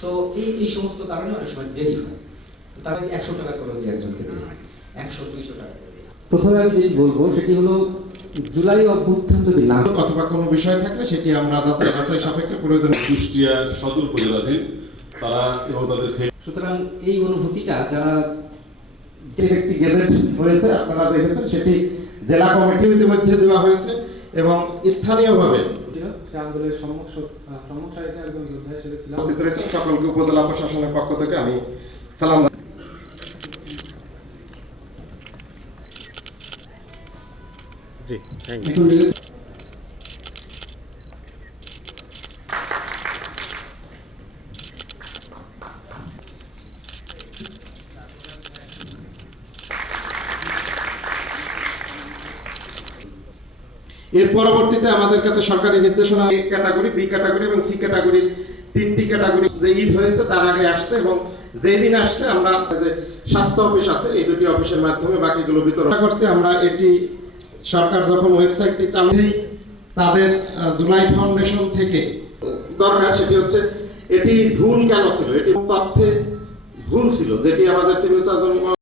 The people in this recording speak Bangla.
সো এই এই সমস্ত কারণে অনেক সময় দেরি হয়। তো তার আগে একশো টাকা করে যদি একজনকে দেয় একশো দুইশো টাকা প্রথমে আমি যেটি বলব সেটি হলো জুলাই অভ্যুত্থান যদি না অথবা কোনো বিষয় থাকলে সেটি আমরা যাচাই সাপেক্ষে প্রয়োজন কুষ্টিয়া সদর উপজেলাধীন তারা এবং তাদের সুতরাং এই অনুভূতিটা যারা একটি গেজেট হয়েছে আপনারা দেখেছেন সেটি জেলা কমিটি ইতিমধ্যে দেওয়া হয়েছে। এবং স্থানীয়ভাবে সকলকে উপজেলা প্রশাসনের পক্ষ থেকে আমি সালাম জানাই। এর পরবর্তীতে আমাদের কাছে সরকারি নির্দেশনা এ ক্যাটাগরি, বি ক্যাটাগরি এবং সি ক্যাটাগরির তিনটি ক্যাটাগরি যে ঈদ হয়েছে তার আগে আসছে এবং যেই দিন আসছে আমরা যে স্বাস্থ্য অফিস আছে, এই দুটি অফিসের মাধ্যমে বাকিগুলো বিতরণ করছি। আমরা এটি সরকার যখন ওয়েবসাইটটি চালুই তাদের জুলাই ফাউন্ডেশন থেকে দরকার সেটি হচ্ছে এটি ভুল কেন ছিল? এটি তথ্যে ভুল ছিল, যেটি আমাদের সিভিল সার্জন